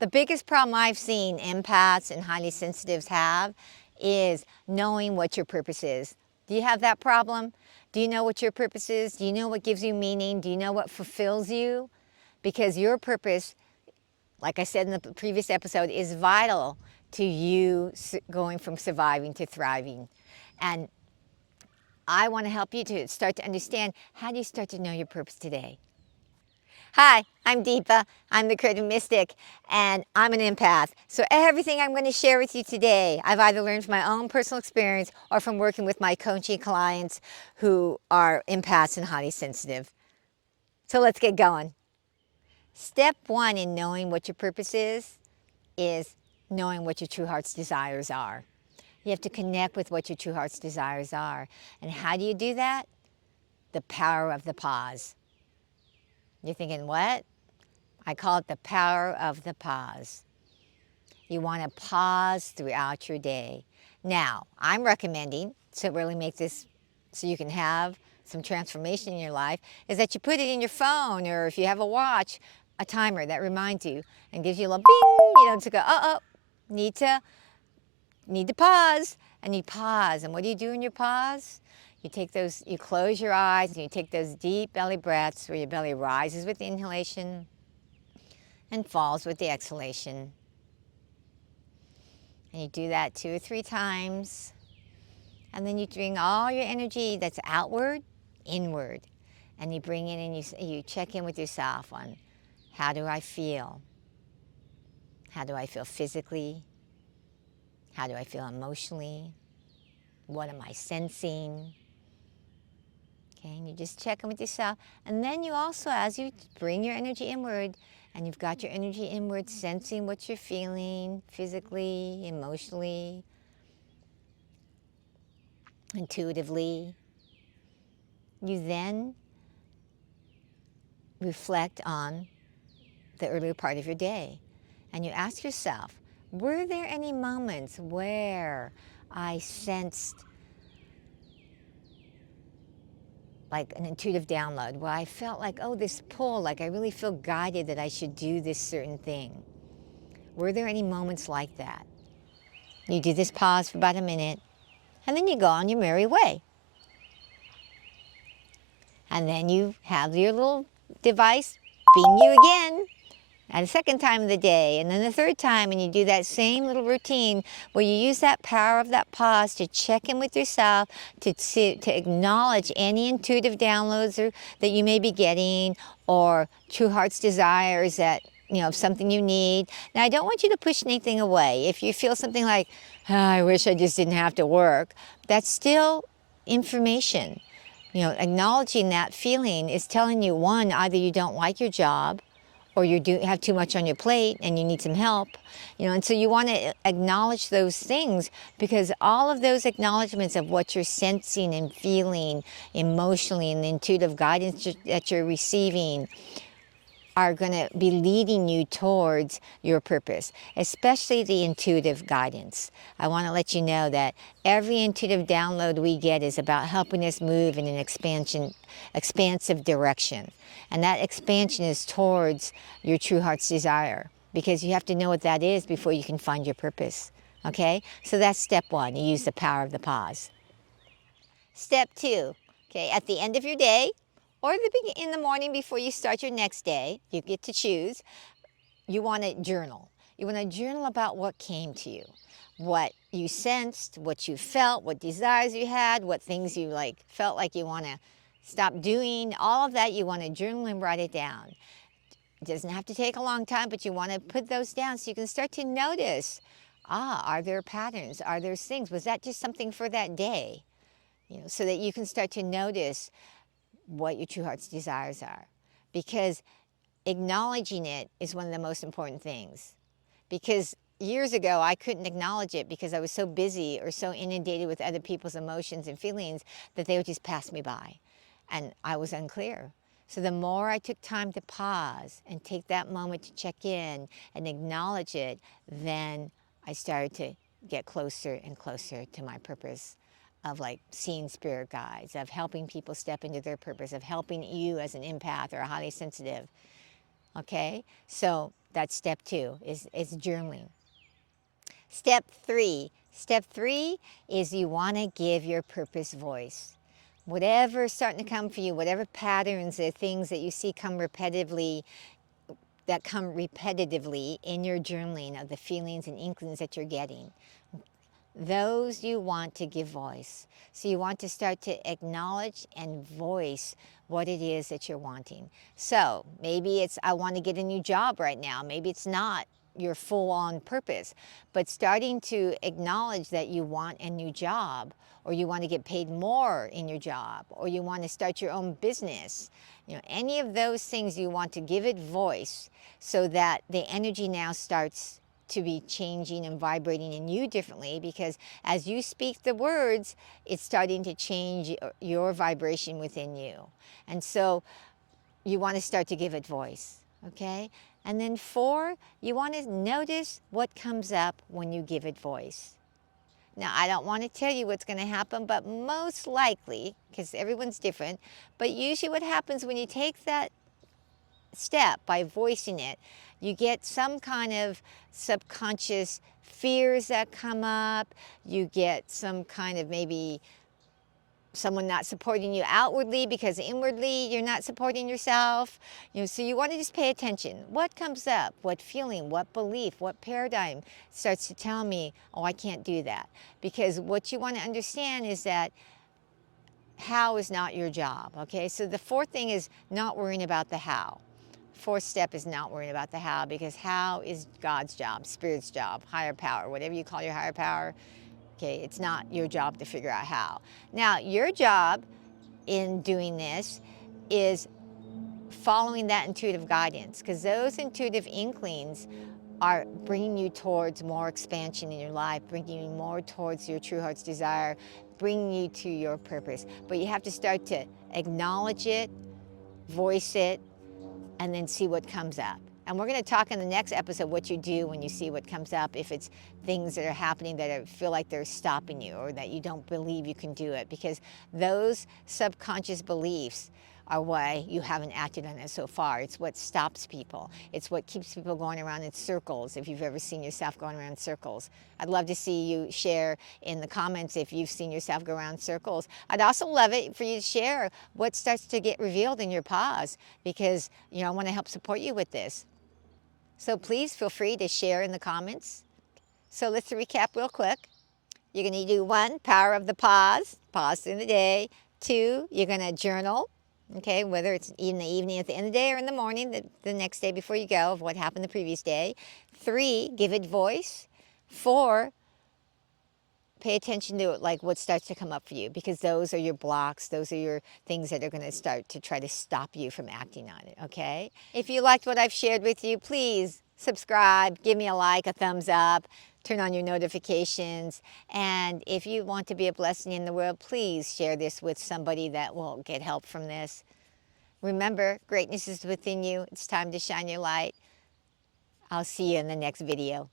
The biggest problem I've seen empaths and highly sensitives have is knowing what your purpose is. Do you have that problem? Do you know what your purpose is? Do you know what gives you meaning? Do you know what fulfills you? Because your purpose, like I said in the previous episode, is vital to you going from surviving to thriving. And I want to help you to start to understand, how do you start to know your purpose today? Hi, I'm Deepa. I'm the creative mystic, and I'm an empath. So everything I'm going to share with you today, I've either learned from my own personal experience or from working with my coaching clients who are empaths and highly sensitive. So let's get going. Step one in knowing what your purpose is knowing what your true heart's desires are. You have to connect with what your true heart's desires are. And how do you do that? The power of the pause. You're thinking, what? I call it the power of the pause. You want to pause throughout your day. Now, I'm recommending, to really make this so you can have some transformation in your life, is that you put it in your phone, or if you have a watch, a timer that reminds you and gives you a little bing, to go, need to pause. And you pause. And what do you do in your pause? You close your eyes and you take those deep belly breaths where your belly rises with the inhalation and falls with the exhalation. And you do that 2 or 3 times. And then you bring all your energy that's outward, inward. And you bring in and you check in with yourself on, how do I feel? How do I feel physically? How do I feel emotionally? What am I sensing? Okay, and you just check in with yourself. And then you also, as you bring your energy inward, and you've got your energy inward, sensing what you're feeling physically, emotionally, intuitively, you then reflect on the earlier part of your day. And you ask yourself, were there any moments where I sensed like an intuitive download, where I felt like, oh, this pull, like I really feel guided that I should do this certain thing? Were there any moments like that? You do this pause for about a minute, and then you go on your merry way. And then you have your little device bing you again at a second time of the day, and then the third time, and you do that same little routine where you use that power of that pause to check in with yourself, to acknowledge any intuitive downloads that you may be getting, or true heart's desires that, of something you need. Now, I don't want you to push anything away. If you feel something like, I wish I just didn't have to work, that's still information. Acknowledging that feeling is telling you, one, either you don't like your job, or you have too much on your plate and you need some help, and so you want to acknowledge those things, because all of those acknowledgments of what you're sensing and feeling emotionally and the intuitive guidance that you're receiving are going to be leading you towards your purpose, especially the intuitive guidance. I want to let you know that every intuitive download we get is about helping us move in an expansive direction. And that expansion is towards your true heart's desire, because you have to know what that is before you can find your purpose. Okay? So that's step one. You use the power of the pause. Step two, okay, at the end of your day, or in the morning before you start your next day, you get to choose, you want to journal. You want to journal about what came to you, what you sensed, what you felt, what desires you had, what things you felt like you want to stop doing. All of that you want to journal and write it down. It doesn't have to take a long time, but you want to put those down so you can start to notice, are there patterns? Are there things? Was that just something for that day? So that you can start to notice what your true heart's desires are. Because acknowledging it is one of the most important things. Because years ago, I couldn't acknowledge it because I was so busy or so inundated with other people's emotions and feelings that they would just pass me by. And I was unclear. So the more I took time to pause and take that moment to check in and acknowledge it, then I started to get closer and closer to my purpose of seeing spirit guides, of helping people step into their purpose, of helping you as an empath or a highly sensitive Okay, so that's step 2 is journaling. Step 3 is you want to give your purpose voice. Whatever's starting to come for you, whatever patterns or things that you see come repetitively in your journaling of the feelings and inklings that you're getting, those you want to give voice. So you want to start to acknowledge and voice what it is that you're wanting. So maybe it's, I want to get a new job right now. Maybe it's not your full-on purpose, but starting to acknowledge that you want a new job, or you want to get paid more in your job, or you want to start your own business. Any of those things, you want to give it voice so that the energy now starts to be changing and vibrating in you differently, because as you speak the words, it's starting to change your vibration within you. And so you want to start to give it voice, okay? And then 4, you want to notice what comes up when you give it voice. Now, I don't want to tell you what's going to happen, but most likely, because everyone's different, but usually what happens when you take that step by voicing it, you get some kind of subconscious fears that come up. You get some kind of maybe someone not supporting you outwardly because inwardly you're not supporting yourself. So you want to just pay attention. What comes up? What feeling? What belief? What paradigm starts to tell me, oh, I can't do that? Because what you want to understand is that how is not your job, okay? So the 4th thing is not worrying about the how. 4th step is not worrying about the how, because how is God's job, Spirit's job, higher power, whatever you call your higher power. Okay, it's not your job to figure out how. Now, your job in doing this is following that intuitive guidance, because those intuitive inklings are bringing you towards more expansion in your life, bringing you more towards your true heart's desire, bringing you to your purpose. But you have to start to acknowledge it, voice it, and then see what comes up. And we're going to talk in the next episode what you do when you see what comes up, if it's things that are happening that feel like they're stopping you, or that you don't believe you can do it, because those subconscious beliefs are why you haven't acted on it so far. It's what stops people. It's what keeps people going around in circles, if you've ever seen yourself going around in circles. I'd love to see you share in the comments if you've seen yourself go around in circles. I'd also love it for you to share what starts to get revealed in your pause, because I want to help support you with this. So please feel free to share in the comments. So let's recap real quick. You're going to do 1, power of the pause through the day. 2, you're going to journal, okay, whether it's in the evening at the end of the day or in the morning, the next day before you go, of what happened the previous day. 3, give it voice. 4, pay attention to it, like what starts to come up for you, because those are your blocks. Those are your things that are going to start to try to stop you from acting on it, okay? If you liked what I've shared with you, please subscribe, give me a like, a thumbs up, turn on your notifications. And if you want to be a blessing in the world, please share this with somebody that will get help from this. Remember, greatness is within you. It's time to shine your light. I'll see you in the next video.